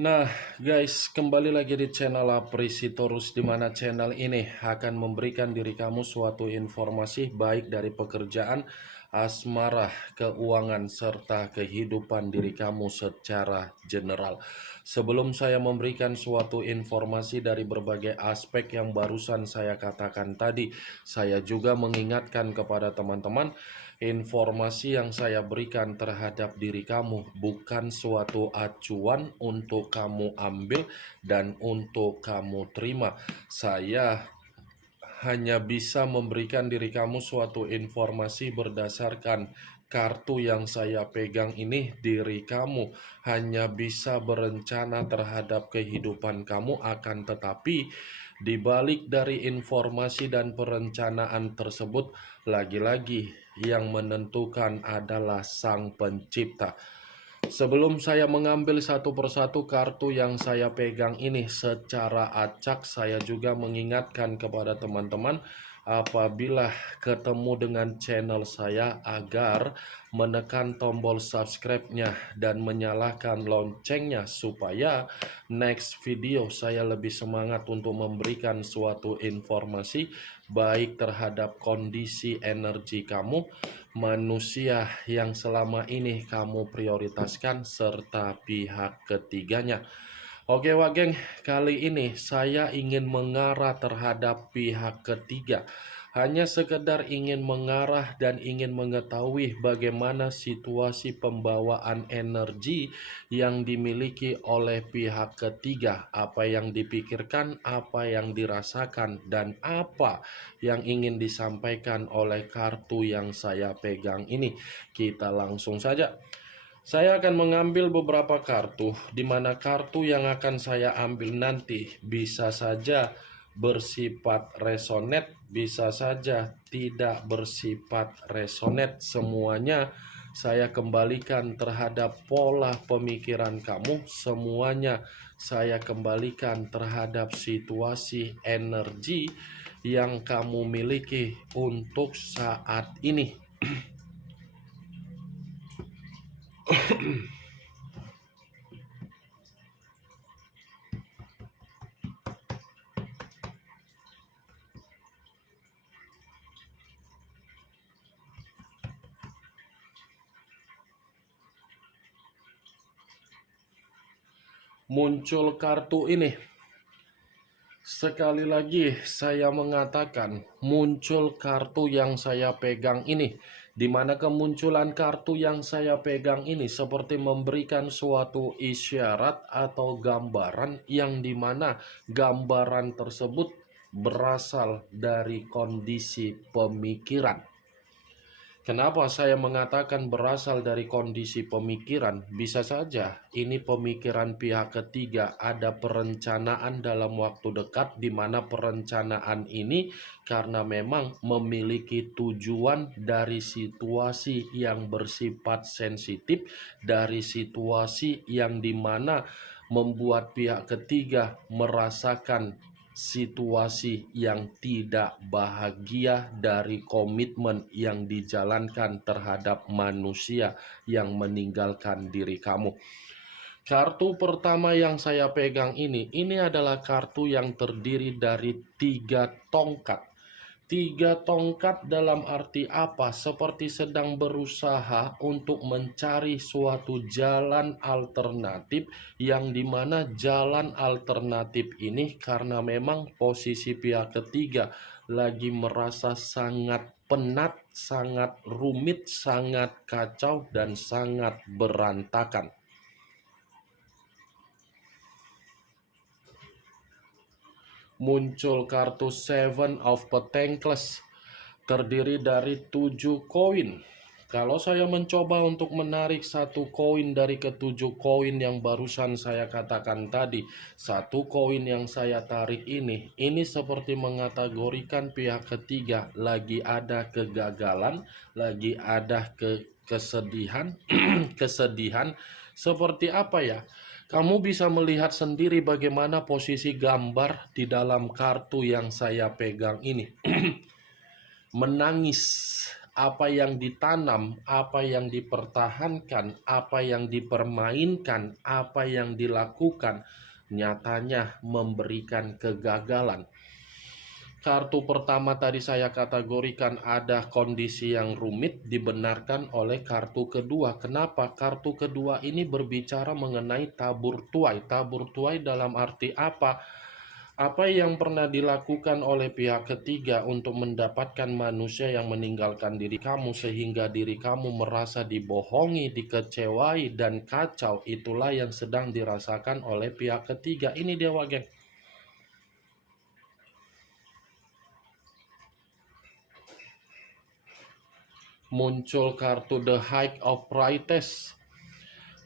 Nah, guys, kembali lagi di channel Aprisitorus, di mana channel ini akan memberikan diri kamu suatu informasi baik dari pekerjaan, asmara, keuangan, serta kehidupan diri kamu secara general. Sebelum saya memberikan suatu informasi dari berbagai aspek yang barusan saya katakan tadi, saya juga mengingatkan kepada teman-teman, informasi yang saya berikan terhadap diri kamu bukan suatu acuan untuk kamu ambil dan untuk kamu terima. Saya hanya bisa memberikan diri kamu suatu informasi berdasarkan kartu yang saya pegang ini. Diri kamu hanya bisa berencana terhadap kehidupan kamu, akan tetapi di balik dari informasi dan perencanaan tersebut, lagi-lagi yang menentukan adalah Sang Pencipta. Sebelum saya mengambil satu persatu kartu yang saya pegang ini secara acak, saya juga mengingatkan kepada teman-teman apabila ketemu dengan channel saya agar menekan tombol subscribe-nya dan menyalakan loncengnya supaya next video saya lebih semangat untuk memberikan suatu informasi baik terhadap kondisi energi kamu, manusia yang selama ini kamu prioritaskan, serta pihak ketiganya. Oke Wak Geng, kali ini saya ingin mengarah terhadap pihak ketiga. Hanya sekedar ingin mengarah dan ingin mengetahui bagaimana situasi pembawaan energi yang dimiliki oleh pihak ketiga. Apa yang dipikirkan, apa yang dirasakan, dan apa yang ingin disampaikan oleh kartu yang saya pegang ini. Kita langsung saja. Saya akan mengambil beberapa kartu, di mana kartu yang akan saya ambil nanti bisa saja bersifat resonet, bisa saja tidak bersifat resonet. Semuanya saya kembalikan terhadap pola pemikiran kamu, semuanya saya kembalikan terhadap situasi energi yang kamu miliki untuk saat ini. Muncul kartu ini. Sekali lagi saya mengatakan, muncul kartu yang saya pegang ini, di mana kemunculan kartu yang saya pegang ini seperti memberikan suatu isyarat atau gambaran, yang dimana gambaran tersebut berasal dari kondisi pemikiran. Kenapa saya mengatakan berasal dari kondisi pemikiran? Bisa saja ini pemikiran pihak ketiga, ada perencanaan dalam waktu dekat, di mana perencanaan ini karena memang memiliki tujuan dari situasi yang bersifat sensitif, dari situasi yang dimana membuat pihak ketiga merasakan situasi yang tidak bahagia dari komitmen yang dijalankan terhadap manusia yang meninggalkan diri kamu. Kartu pertama yang saya pegang ini adalah kartu yang terdiri dari 3 tongkat. 3 tongkat dalam arti apa? Seperti sedang berusaha untuk mencari suatu jalan alternatif, yang dimana jalan alternatif ini karena memang posisi pihak ketiga lagi merasa sangat penat, sangat rumit, sangat kacau, dan sangat berantakan. Muncul kartu Seven of Pentacles, terdiri dari 7 koin. Kalau saya mencoba untuk menarik satu koin dari ketujuh koin yang barusan saya katakan tadi, satu koin yang saya tarik ini seperti mengategorikan pihak ketiga lagi ada kegagalan, lagi ada kesedihan. Kesedihan seperti apa ya? Kamu bisa melihat sendiri bagaimana posisi gambar di dalam kartu yang saya pegang ini. Menangis apa yang ditanam, apa yang dipertahankan, apa yang dipermainkan, apa yang dilakukan, nyatanya memberikan kegagalan. Kartu pertama tadi saya kategorikan ada kondisi yang rumit dibenarkan oleh kartu kedua. Kenapa? Kartu kedua ini berbicara mengenai tabur tuai. Tabur tuai dalam arti apa? Apa yang pernah dilakukan oleh pihak ketiga untuk mendapatkan manusia yang meninggalkan diri kamu sehingga diri kamu merasa dibohongi, dikecewai, dan kacau. Itulah yang sedang dirasakan oleh pihak ketiga. Ini dia geng. Muncul kartu The High of Priestess.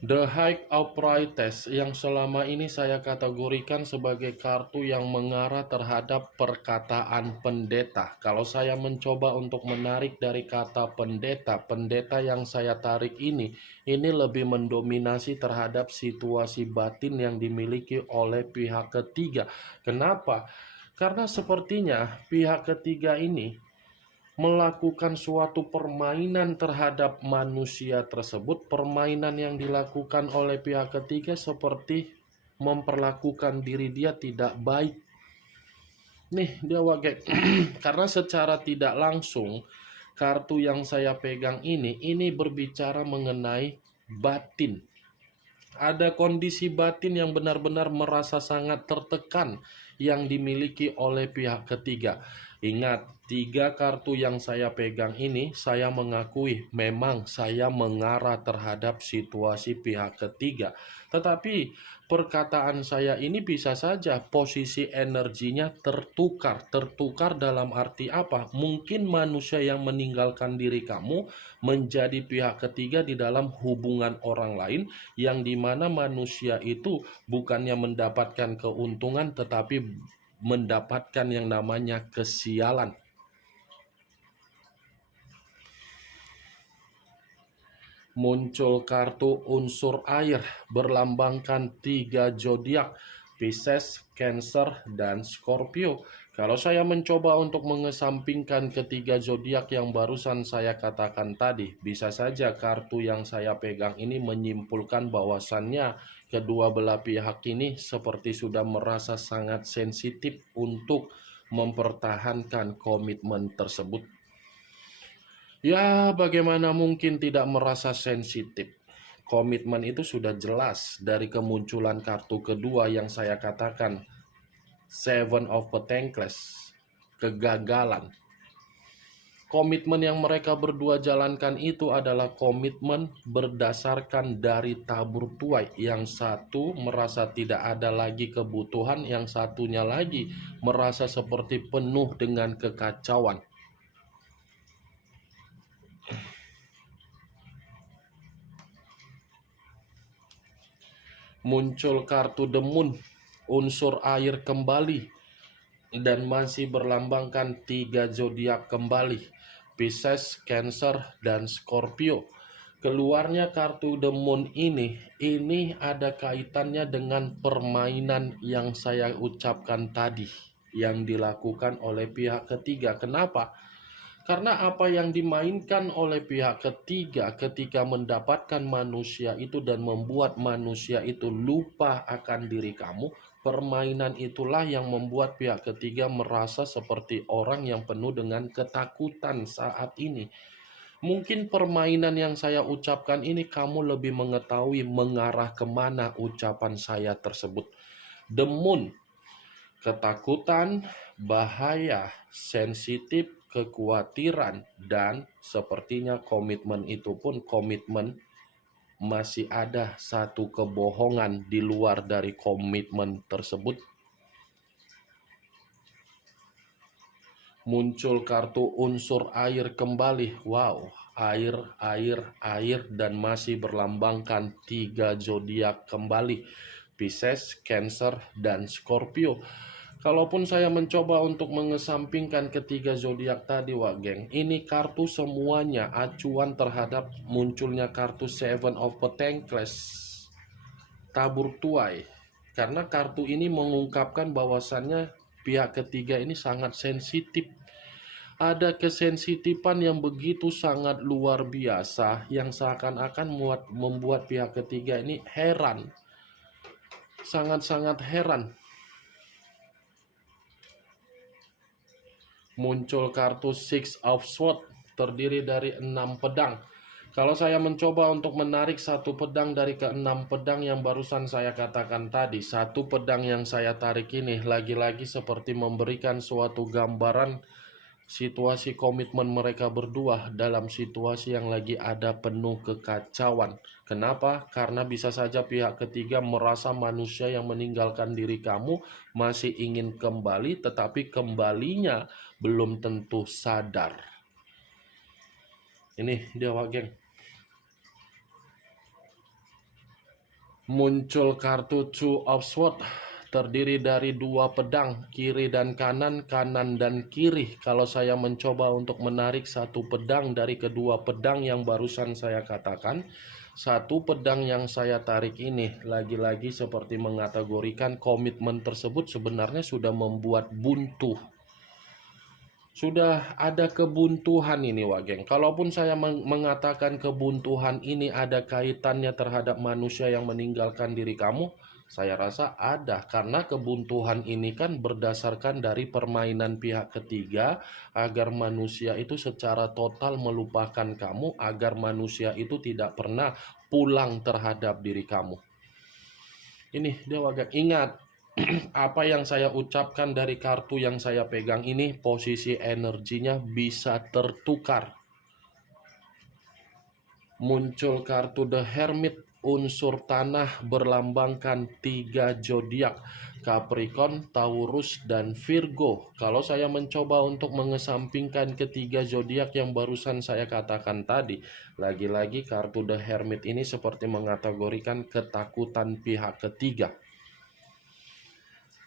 The High of Priestess yang selama ini saya kategorikan sebagai kartu yang mengarah terhadap perkataan pendeta. Kalau saya mencoba untuk menarik dari kata pendeta, pendeta yang saya tarik ini lebih mendominasi terhadap situasi batin yang dimiliki oleh pihak ketiga. Kenapa? Karena sepertinya pihak ketiga ini melakukan suatu permainan terhadap manusia tersebut. Permainan yang dilakukan oleh pihak ketiga seperti memperlakukan diri dia tidak baik. Nih dia wagai karena secara tidak langsung kartu yang saya pegang ini berbicara mengenai batin. Ada kondisi batin yang benar-benar merasa sangat tertekan yang dimiliki oleh pihak ketiga. Ingat, 3 kartu yang saya pegang ini, saya mengakui memang saya mengarah terhadap situasi pihak ketiga. Tetapi perkataan saya ini bisa saja posisi energinya tertukar. Tertukar dalam arti apa? Mungkin manusia yang meninggalkan diri kamu menjadi pihak ketiga di dalam hubungan orang lain, yang dimana manusia itu bukannya mendapatkan keuntungan tetapi mendapatkan yang namanya kesialan. Muncul kartu unsur air berlambangkan 3 zodiak, Pisces, Cancer, dan Scorpio. Kalau saya mencoba untuk mengesampingkan ketiga zodiak yang barusan saya katakan tadi, bisa saja kartu yang saya pegang ini menyimpulkan bahwasannya kedua belah pihak ini seperti sudah merasa sangat sensitif untuk mempertahankan komitmen tersebut. Ya, bagaimana mungkin tidak merasa sensitif? Komitmen itu sudah jelas dari kemunculan kartu kedua yang saya katakan, Seven of Pentacles, kegagalan. Komitmen yang mereka berdua jalankan itu adalah komitmen berdasarkan dari tabur tuai. Yang satu merasa tidak ada lagi kebutuhan, yang satunya lagi merasa seperti penuh dengan kekacauan. Muncul kartu The Moon, unsur air kembali, dan masih berlambangkan 3 zodiak kembali, Pisces, Cancer, dan Scorpio. Keluarnya kartu The Moon ini ada kaitannya dengan permainan yang saya ucapkan tadi yang dilakukan oleh pihak ketiga. Kenapa? Karena apa yang dimainkan oleh pihak ketiga ketika mendapatkan manusia itu dan membuat manusia itu lupa akan diri kamu, permainan itulah yang membuat pihak ketiga merasa seperti orang yang penuh dengan ketakutan saat ini. Mungkin permainan yang saya ucapkan ini kamu lebih mengetahui mengarah kemana ucapan saya tersebut. The Moon, ketakutan, bahaya, sensitif, kekhawatiran, dan sepertinya komitmen itu pun komitmen masih ada satu kebohongan di luar dari komitmen tersebut. Muncul kartu unsur air kembali. Wow, air, dan masih berlambangkan 3 zodiak kembali, Pisces, Cancer, dan Scorpio. Kalaupun saya mencoba untuk mengesampingkan ketiga zodiak tadi, geng, ini kartu semuanya acuan terhadap munculnya kartu Seven of Pentacles, tabur tuai. Karena kartu ini mengungkapkan bahwasannya pihak ketiga ini sangat sensitif. Ada kesensitifan yang begitu sangat luar biasa yang seakan-akan membuat pihak ketiga ini heran, sangat-sangat heran. Muncul kartu Six of Swords terdiri dari 6 pedang. Kalau saya mencoba untuk menarik satu pedang dari ke-6 pedang yang barusan saya katakan tadi, satu pedang yang saya tarik ini lagi-lagi seperti memberikan suatu gambaran situasi komitmen mereka berdua dalam situasi yang lagi ada penuh kekacauan. Kenapa? Karena bisa saja pihak ketiga merasa manusia yang meninggalkan diri kamu masih ingin kembali, tetapi kembalinya belum tentu sadar. Ini dia, Wak Geng. Muncul kartu Two of Swords terdiri dari 2 pedang, kiri dan kanan, kanan dan kiri. Kalau saya mencoba untuk menarik satu pedang dari kedua pedang yang barusan saya katakan, satu pedang yang saya tarik ini lagi-lagi seperti mengategorikan komitmen tersebut sebenarnya sudah membuat buntu. Sudah ada kebuntuan ini, Wak Geng. Kalaupun saya mengatakan kebuntuan ini ada kaitannya terhadap manusia yang meninggalkan diri kamu, saya rasa ada. Karena kebuntuan ini kan berdasarkan dari permainan pihak ketiga agar manusia itu secara total melupakan kamu, agar manusia itu tidak pernah pulang terhadap diri kamu. Ini dia, Wak Geng. Ingat, apa yang saya ucapkan dari kartu yang saya pegang ini, posisi energinya bisa tertukar. Muncul kartu The Hermit, unsur tanah berlambangkan 3 zodiak, Capricorn, Taurus, dan Virgo. Kalau saya mencoba untuk mengesampingkan ketiga zodiak yang barusan saya katakan tadi, lagi-lagi kartu The Hermit ini seperti mengategorikan ketakutan pihak ketiga.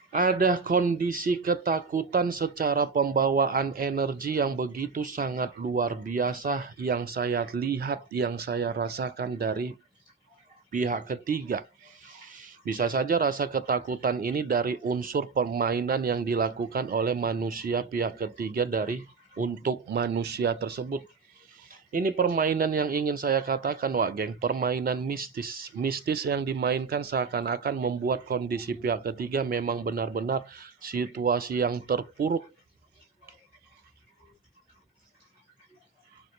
Ada kondisi ketakutan secara pembawaan energi yang begitu sangat luar biasa yang saya lihat, yang saya rasakan dari pihak ketiga. Bisa saja rasa ketakutan ini dari unsur permainan yang dilakukan oleh manusia pihak ketiga untuk manusia tersebut. Ini permainan yang ingin saya katakan, Wak Geng, permainan mistis. Mistis yang dimainkan seakan-akan membuat kondisi pihak ketiga memang benar-benar situasi yang terpuruk.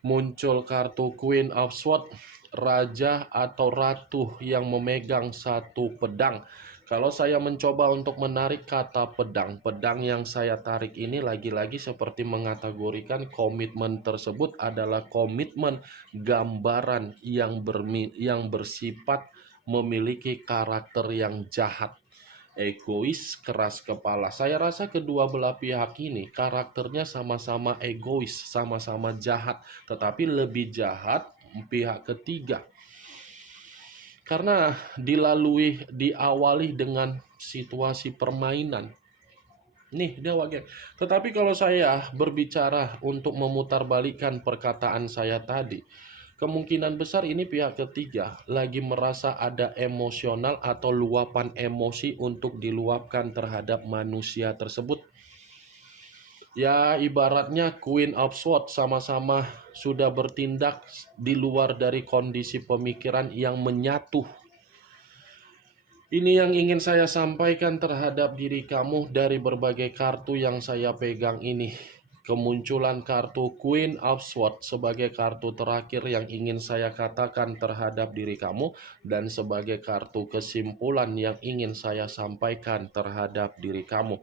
Muncul kartu Queen of Swords, raja atau ratu yang memegang satu pedang. Kalau saya mencoba untuk menarik kata pedang, pedang yang saya tarik ini lagi-lagi seperti mengategorikan komitmen tersebut adalah komitmen gambaran yang bersifat memiliki karakter yang jahat, egois, keras kepala. Saya rasa kedua belah pihak ini karakternya sama-sama egois, sama-sama jahat, tetapi lebih jahat pihak ketiga. Karena diawali dengan situasi permainan. Nih dia, Wak Geng. Tetapi kalau saya berbicara untuk memutarbalikkan perkataan saya tadi, kemungkinan besar ini pihak ketiga lagi merasa ada emosional atau luapan emosi untuk diluapkan terhadap manusia tersebut. Ya, ibaratnya Queen of Swords sama-sama sudah bertindak di luar dari kondisi pemikiran yang menyatu. Ini yang ingin saya sampaikan terhadap diri kamu dari berbagai kartu yang saya pegang ini. Kemunculan kartu Queen of Swords sebagai kartu terakhir yang ingin saya katakan terhadap diri kamu, dan sebagai kartu kesimpulan yang ingin saya sampaikan terhadap diri kamu.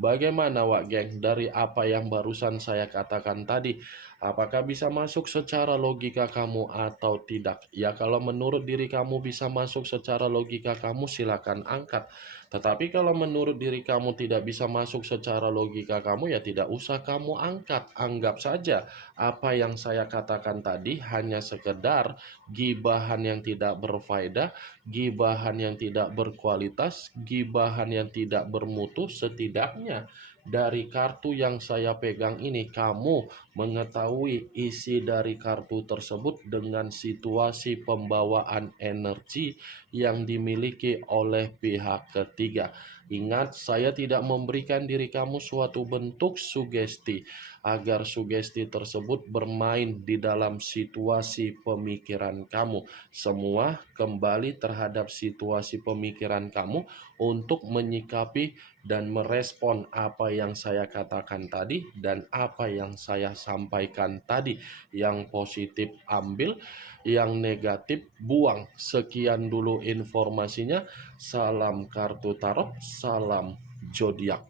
Bagaimana, Wak Geng, dari apa yang barusan saya katakan tadi? Apakah bisa masuk secara logika kamu atau tidak? Ya, kalau menurut diri kamu bisa masuk secara logika kamu, silakan angkat. Tetapi kalau menurut diri kamu tidak bisa masuk secara logika kamu, ya tidak usah kamu angkat. Anggap saja apa yang saya katakan tadi hanya sekedar gibahan yang tidak berfaedah, gibahan yang tidak berkualitas, gibahan yang tidak bermutu. Setidaknya dari kartu yang saya pegang ini, kamu mengetahui isi dari kartu tersebut dengan situasi pembawaan energi yang dimiliki oleh pihak ketiga. Ingat, saya tidak memberikan diri kamu suatu bentuk sugesti, agar sugesti tersebut bermain di dalam situasi pemikiran kamu. Semua kembali terhadap situasi pemikiran kamu untuk menyikapi dan merespon apa yang saya katakan tadi dan apa yang saya sampaikan tadi. Yang positif ambil, yang negatif buang. Sekian dulu informasinya. Salam kartu tarot, salam zodiak.